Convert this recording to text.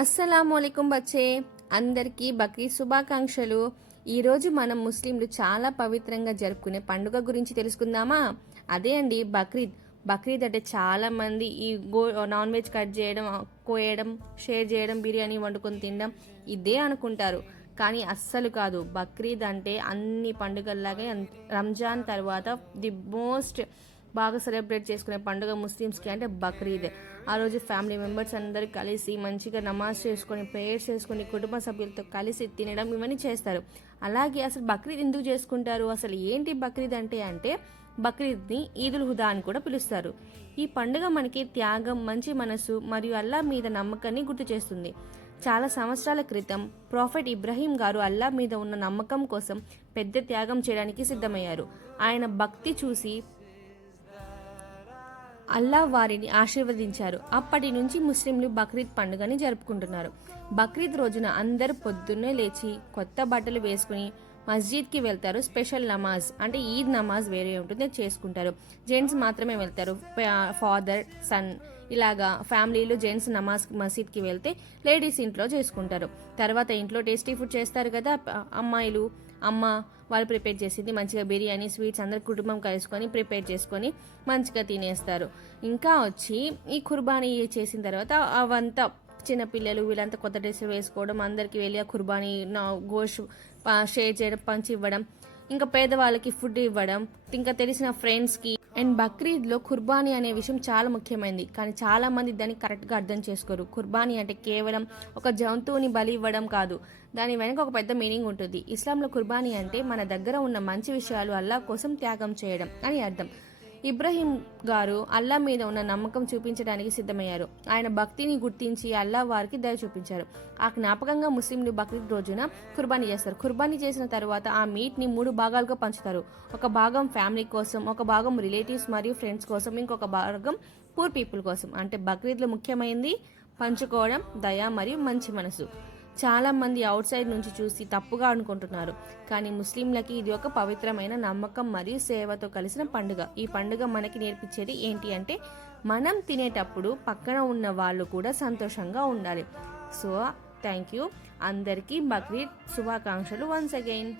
అస్సలాముఅలైకుం బచ్చే, అందరికీ బక్రీద్ శుభాకాంక్షలు. ఈరోజు మనం ముస్లింలు చాలా పవిత్రంగా జరుపుకునే పండుగ గురించి తెలుసుకుందామా? అదే అండి బక్రీద్. బక్రీద్ అంటే చాలా మంది ఈ నాన్ వెజ్ కట్ చేయడం, కోయడం, షేర్ చేయడం, బిర్యానీ వండుకొని తినడం ఇదే అనుకుంటారు. కానీ అస్సలు కాదు. బక్రీద్ అంటే అన్ని పండుగల్లాగే రంజాన్ తర్వాత ది మోస్ట్ బాగా సెలబ్రేట్ చేసుకునే పండుగ ముస్లిమ్స్కి అంటే బక్రీద్. ఆ రోజు ఫ్యామిలీ మెంబర్స్ అందరూ కలిసి మంచిగా నమాజ్ చేసుకొని, ప్రేయర్స్ చేసుకొని, కుటుంబ సభ్యులతో కలిసి తినడం ఇవన్నీ చేస్తారు. అలాగే అసలు బక్రీద్ ఎందుకు చేసుకుంటారు, అసలు ఏంటి బక్రీద్ అంటే బక్రీద్ని ఈదుల్ హుదా అని కూడా పిలుస్తారు. ఈ పండుగ మనకి త్యాగం, మంచి మనసు మరియు అల్లా మీద నమ్మకాన్ని గుర్తు చేస్తుంది. చాలా సంవత్సరాల క్రితం ప్రాఫెట్ ఇబ్రహీం గారు అల్లా మీద ఉన్న నమ్మకం కోసం పెద్ద త్యాగం చేయడానికి సిద్ధమయ్యారు. ఆయన భక్తి చూసి అల్లా వారిని ఆశీర్వదించారు. అప్పటి నుంచి ముస్లింలు బక్రీద్ పండుగని జరుపుకుంటున్నారు. బక్రీద్ రోజున అందరూ పొద్దున్నే లేచి కొత్త బట్టలు వేసుకుని మస్జిద్కి వెళ్తారు. స్పెషల్ నమాజ్ అంటే ఈద్ నమాజ్ వేరే ఉంటుంది, చేసుకుంటారు. జెంట్స్ మాత్రమే వెళ్తారు. ఫాదర్, సన్ ఇలాగా ఫ్యామిలీలో జెంట్స్ నమాజ్ మసీద్కి వెళ్తే లేడీస్ ఇంట్లో చేసుకుంటారు. తర్వాత ఇంట్లో టేస్టీ ఫుడ్ చేస్తారు కదా అమ్మాయిలు. అమ్మ వాళ్ళు ప్రిపేర్ చేసింది మంచిగా బిర్యానీ, స్వీట్స్ అందరు కుటుంబం కలుసుకొని ప్రిపేర్ చేసుకొని మంచిగా తినేస్తారు. ఇంకా వచ్చి ఈ కుర్బానీ చేసిన తర్వాత అవంతా చిన్నపిల్లలు వీళ్ళంతా కొత్త డ్రెస్సులు వేసుకోవడం, అందరికి వెళ్ళి ఆ కుర్బానీ గోష్ షేర్ చేయడం, పంచి ఇవ్వడం, ఇంకా పేదవాళ్ళకి ఫుడ్ ఇవ్వడం, ఇంకా తెలిసిన ఫ్రెండ్స్కి. అండ్ బక్రీద్లో కుర్బానీ అనే విషయం చాలా ముఖ్యమైనది, కానీ చాలా మంది దాన్ని కరెక్ట్గా అర్థం చేసుకోరు. కుర్బానీ అంటే కేవలం ఒక జంతువుని బలి ఇవ్వడం కాదు, దాని వెనక ఒక పెద్ద మీనింగ్ ఉంటుంది. ఇస్లాంలో కుర్బానీ అంటే మన దగ్గర ఉన్న మంచి విషయాలు అల్లా కోసం త్యాగం చేయడం అని అర్థం. ఇబ్రహీం గారు అల్లా మీద ఉన్న నమ్మకం చూపించడానికి సిద్ధమయ్యారు. ఆయన భక్తిని గుర్తించి అల్లా వారికి దయ చూపించారు. ఆ జ్ఞాపకంగా ముస్లింలు బక్రీద్ రోజున కుర్బానీ చేస్తారు. కుర్బానీ చేసిన తర్వాత ఆ మీట్ని 3 భాగాలుగా పంచుతారు. ఒక భాగం ఫ్యామిలీ కోసం, ఒక భాగం రిలేటివ్స్ మరియు ఫ్రెండ్స్ కోసం, ఇంకొక భాగం పూర్ పీపుల్ కోసం. అంటే బక్రీద్లో ముఖ్యమైనది పంచుకోవడం, దయ మరియు మంచి మనసు. చాలా మంది అవుట్ సైడ్ నుంచి చూసి తప్పుగా అనుకుంటున్నారు, కానీ ముస్లింలకి ఇది ఒక పవిత్రమైన నమ్మకం మరియు సేవతో కలిసిన పండుగ. ఈ పండుగ మనకి నేర్పించేది ఏంటి అంటే మనం తినేటప్పుడు పక్కన ఉన్న వాళ్ళు కూడా సంతోషంగా ఉండాలి. So thank you. అందరికీ బక్రీద్ శుభాకాంక్షలు వన్స్ అగైన్.